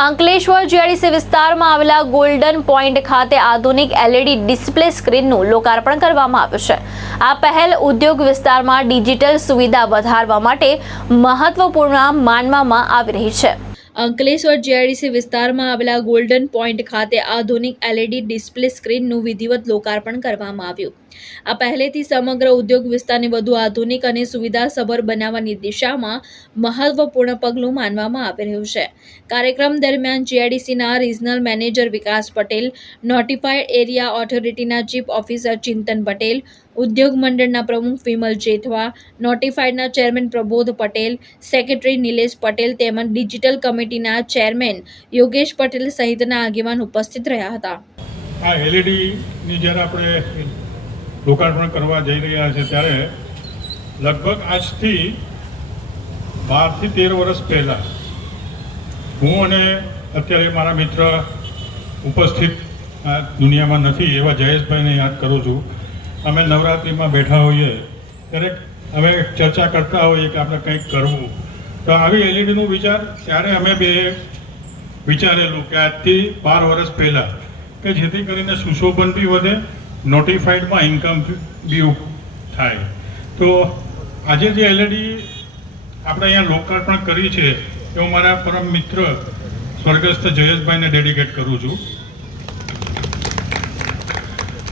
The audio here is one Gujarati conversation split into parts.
અંકલેશ્વર જીઆઈડીસી વિસ્તારમાં આવેલા ગોલ્ડન પોઈન્ટ ખાતે આધુનિક LED ડિસ્પ્લે સ્ક્રીનનું લોકાર્પણ કરવામાં આવ્યું છે। આ પહેલ ઉદ્યોગ વિસ્તારમાં ડિજિટલ સુવિધા વધારવા માટે મહત્વપૂર્ણ માનવામાં આવી રહી છે। અંકલેશ્વર જીઆઈડીસી વિસ્તારમાં આવેલા ગોલ્ડન પોઈન્ટ ખાતે આધુનિક LED ડિસ્પ્લે સ્ક્રીનનું વિધિવત લોકાર્પણ કરવામાં આવ્યું। આ પહેલેથી સમગ્ર ઉદ્યોગ વિસ્તારને વધુ આધુનિક અને સુવિધાસભર બનાવવાની દિશામાં મહત્વપૂર્ણ પગલું માનવામાં આવી રહ્યું છે। કાર્યક્રમ દરમિયાન જીઆઈડીસીના regional manager Vikas Patel, notified area ઓથોરિટીના ચીફ ઓફિસર ચિંતન પટેલ, ઉદ્યોગ મંડળના પ્રમુખ વિમલ જેથવા, નોટિફાઈડના ચેરમેન પ્રબોધ પટેલ, સેક્રેટરી નિલેશ પટેલ તેમજ ડિજિટલ કમિટીના ચેરમેન યોગેશ પટેલ સહિતના આગેવાન ઉપસ્થિત રહ્યા હતા। આ LED ની જ્યારે આપણે લોકાર્પણ કરવા જઈ રહ્યા છે ત્યારે લગભગ આજથી 12 થી 13 વર્ષ પહેલાં હું અને અત્યારે મારા મિત્ર ઉપસ્થિત આ દુનિયામાં નથી એવા જયેશભાઈને યાદ કરું છું। અમે નવરાત્રિમાં બેઠા હોઈએ ત્યારે અમે ચર્ચા કરતા હોઈએ કે આપણે કંઈક કરવું, તો આવી LEDનો વિચાર ત્યારે અમે બે વિચારેલું કે આજથી 12 વર્ષ પહેલાં કે જેથી કરીને સુશોભન બી વધે, નોટિફાઈડમાં ઇન્કમ બી થાય। તો આજે જે LED આપણે અહીંયા લોકાર્પણ કરી છે એ હું મારા પરમ મિત્ર સ્વર્ગસ્થ જયેશભાઈને ડેડિકેટ કરું છું।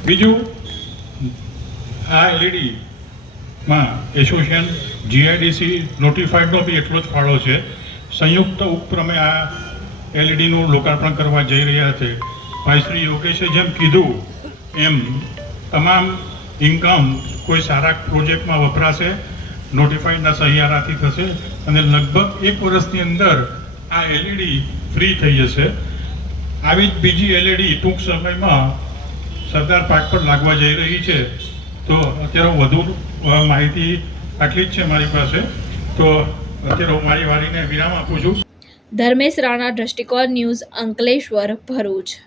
બીજું, આ LEDમાં એસોસિએશન જીઆઈડીસી નોટિફાઈડનો બી એટલો જ ફાળો છે। સંયુક્ત ઉપક્રમે આ LEDનું લોકાર્પણ કરવા જઈ રહ્યા છે। ભાઈ શ્રી યોગેશે જેમ કીધું એમ તમામ ઇન્કમ કોઈ સારા પ્રોજેક્ટમાં વપરાશે, નોટિફાઈડના સહિયારાથી થશે અને લગભગ 1 વર્ષની અંદર આ LED ફ્રી થઈ જશે। આવી જ બીજી LED ટૂંક સમયમાં સરદાર પાર્ક પર લાગવા જઈ રહી છે। તો અત્યારે વધુ માહિતી આટલી જ છે મારી પાસે, તો અત્યારે હું મારી વારીને વિરામ આપું છું। ધર્મેશ રાણા, દ્રષ્ટિકોણ ન્યૂઝ, અંકલેશ્વર, ભરૂચ।